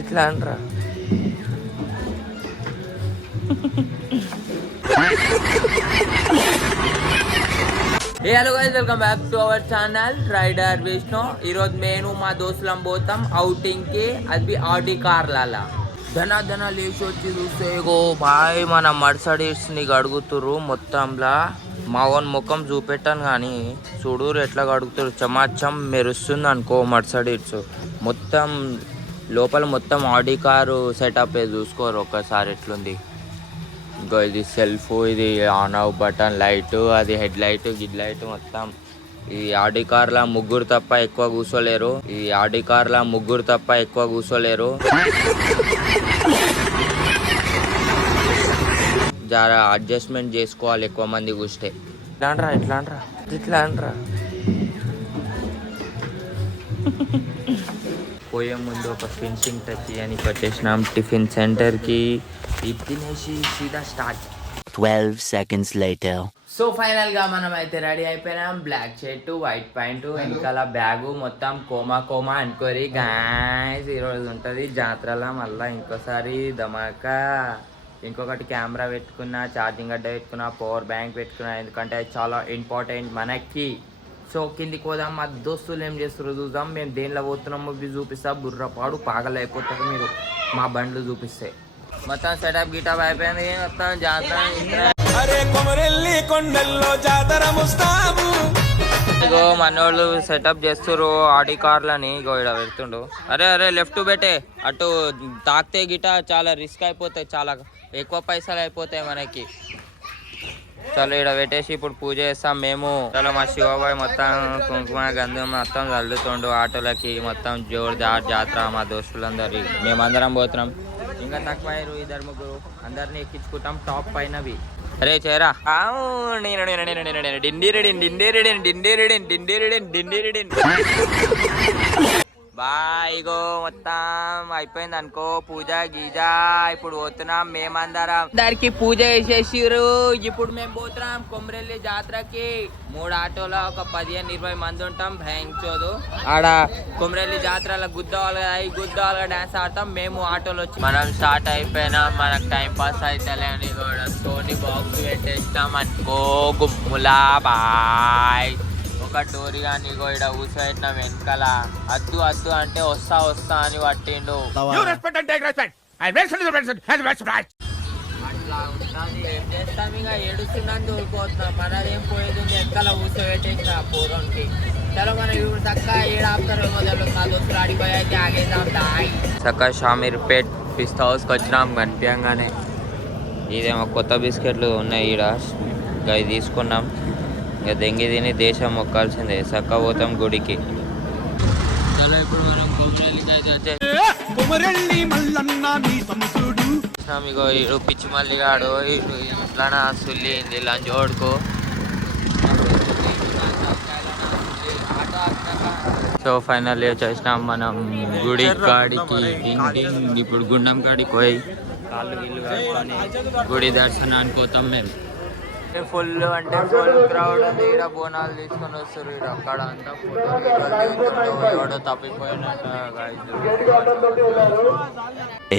ఇట్లా అనరా. Hey hello guys, welcome back to our channel rider Vishnu. ఈరోజు నేను మా దోస్తులం పోతాం అవుటింగ్ కి. అది ఆడి కార్ల ధన లేచి వచ్చి చూస్తే ఇగో బాయ్ మన మర్సడీస్ ని గడుగుతురు మొత్తంలా. మా ఓన్ ముఖం చూపెట్టాను కానీ చూడూరు ఎట్లా గడుగుతారు, చమాచం మెరుస్తుంది అనుకో మర్సడీస్ మొత్తం. లోపల మొత్తం ఆడి కారు సెటప్ చూసుకోరు ఒక్కసారి ఎట్లుంది. ఇంకా ఇది సెల్ఫ్, ఇది ఆన్ ఆఫ్ బటన్, లైట్, అది హెడ్ లైట్, గిడ్ లైట్ మొత్తం. ఈ ఆడి కార్లా ముగ్గురు తప్ప ఎక్కువ కూర్చోలేరు. జర అడ్జస్ట్మెంట్ చేసుకోవాలి ఎక్కువ మంది కూస్తే. ఇట్లా అంటారా. పోయే ముందు ఒక ఫినిషింగ్ టచ్ అని వచ్చేసినాం టిఫిన్ సెంటర్కి. ఇది తినేసి సీదా start. 12 seconds later. So final గా మనం అయితే రెడీ అయిపోయినాం. బ్లాక్ షర్ట్, వైట్ ప్యాంటు, వెనకాల బ్యాగు, మొత్తం కోమా అనుకోరి గాయ్స్. ఈరోజు ఉంటుంది జాతరలో మళ్ళీ ఇంకోసారి ధమాకా. ఇంకొకటి కెమెరా పెట్టుకున్నా, ఛార్జింగ్ అడ్డ పెట్టుకున్నా, పవర్ బ్యాంక్ పెట్టుకున్నా, ఎందుకంటే అది చాలా ఇంపార్టెంట్ మనకి. సో కిందికి పోదాం, మా దోస్తులు ఏం చేస్తారో చూద్దాం. మేము దేనిలో పోతున్నామో చూపిస్తా. బుర్రపాడు పాగలైపోతారు మీరు మా బండ్లు చూపిస్తే. మొత్తం సెటప్ గిటప్ అయిపోయింది. మొత్తం జాతర ఇగో మనోళ్ళు సెటప్ చేస్తారు ఆడి కార్లని. ఇగో ఇక్కడ పెడుతుండు. అరే లెఫ్ట్ పెట్టే, అటు తాకితే గిట చాలా రిస్క్ అయిపోతాయి, చాలా ఎక్కువ పైసలు అయిపోతాయి మనకి. చలో ఇక్కడ పెట్టేసి ఇప్పుడు పూజ చేస్తాం మేము. చలో మా శివబాయ్ మొత్తం కుంకుమ గంధం మొత్తం చల్లుతుండు ఆటోలకి. మొత్తం జోరుదార్ జాతర మా దోస్తులందరి. మేమందరం పోతున్నాం. ఇంకా తక్కువ ఇద్దరు ముగ్గురు అందరినీ ఎక్కించుకుంటాం టాప్ పైనవి. అరే చేరా బాయ్. ఇగో మొత్తం అయిపోయింది అనుకో పూజ గీజా. ఇప్పుడు పోతున్నాం మేమందరం. అందరికి పూజ చేసేసిరు. ఇప్పుడు మేము పోతున్నాం కొమరెల్లి జాతరకి. 3 ఆటోలో ఒక 15-20 మంది ఉంటాం. భయంచోదు ఆడ కొమరెల్లి జాతరలో గుద్దాలుగా డాన్స్ ఆడతాం. మేము ఆటోలో వచ్చి మనం స్టార్ట్ అయిపోయినా. మనకు టైం పాస్ అవుతలేని కూడా సోనీ బాక్స్ పెట్టేస్తాం అనుకో గుమ్ములా బాయ్. ఒక డోరీ కానీ ఇక్కడ కూర్చోబెట్టిన వెనకాల అద్దు అంటే వస్తా అని పట్టిండు. అట్లా ఉంటుంది. ఏం చేస్తాం ఇక ఏడుస్తున్నాను దూరిపోతున్నాం. మనదేం పోయేది వెనకాల కూర్చోబెట్టేసిన పూర్వంకి. చలో మనం ఇప్పుడు చక్కగా ఏడాపుతారు మొదలు. మా దోస్తులు ఆడిపోయాక ఆగేద్దాం దాయి. చక్కగా షామీర్పేట్ పిస్తా హౌస్కి వచ్చినాం కనిపించగానే. ఇదేమో కొత్త బిస్కెట్లు ఉన్నాయి ఈడ. ఇంకా ఇది తీసుకున్నాం. ఇక దెంగి తిని దేశం మొక్కాల్సిందే. చక్క పోతాం గుడికి. చలో ఇప్పుడు మనం కొమరెల్లికి అయితే వచ్చేసినాం. ఇగో ఇడు పిచ్చి మల్లిగాడు ఇట్లా సుల్లింది లంచోడుకు. సో ఫైనల్లీ వచ్చేసినాం మనం గుడి కాడికి. ఇప్పుడు గుండం కాడికి పోయి కాళ్ళు గిల్లు కట్టుకొని గుడి దర్శనానికి పోతాం మేము. ఫుల్ అంటే ఫుల్ క్రౌడ్ ఉంది. ఇక్కడ బోనాలు తీసుకొని వస్తారు. అక్కడ అంతా ఫోటో తప్పిపోయినట్టు.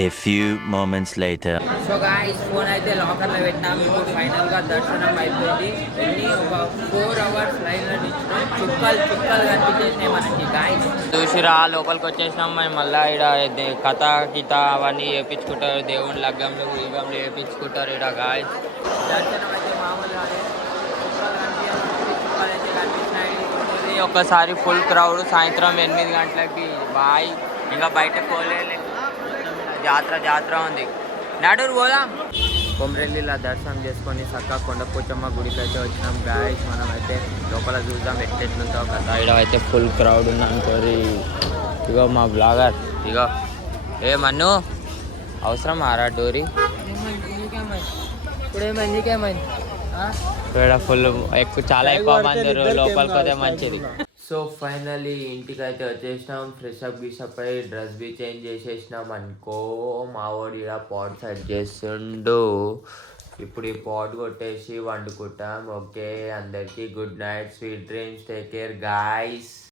A few moments later. So guys phone అయితే లాకర్లో పెట్టినాం. ఇప్పుడు ఫైనల్ గా దర్శనం అయిపోయింది. వెళ్ళి ఒక 4 hours లైన్ లో నిల్చున్నాం. చుక్కలు కనిపించేసినాయి మనకి గాయ్స్. చూసిరా లోపలికి వచ్చేసినాం. మేము మళ్ళీ ఇక్కడ కథ గిత అవన్నీ వేయించుకుంటారు. దేవుని లగ్గంలో యుగంలో వేయించుకుంటారు ఇక్కడ గాయ్స్. దర్శనం అయితే మామూలుగా ఒక్కసారి ఫుల్ క్రౌడ్. సాయంత్రం 8 గంటలకి బాయ్. ఇంకా బయట పోలేదు. జాతర ఉంది. నడూరు పోదాం. కొమరెల్లిలా దర్శనం చేసుకొని చక్కగా కొండపోచమ్మ గుడికి అయితే వచ్చినాం గాయస్. మనం అయితే లోపల చూద్దాం ఎట్లుందో కదా. ఇక్కడ అయితే ఫుల్ క్రౌడ్ ఉంది అనుకోరి. ఇగో మా బ్లాగర్. ఇగో ఏ మన్ను అవసరం ఆరా డోరీ. ఇక్కడ ఫుల్ చాలా ఎక్కువ మంది లోపలికి పోతే మంచిది. సో ఫైనల్లీ ఇంటికి అయితే వచ్చేసినాం. ఫ్రెషప్ అయి డ్రెస్ బి చేంజ్ చేసేసినాం అనుకో. మా వాడు ఇలా పాట్ సెట్ చేస్తుండు. ఇప్పుడు ఈ పాట్ కొట్టేసి వండుకుంటాం. ఓకే అందరికి good night, sweet dreams, take care guys.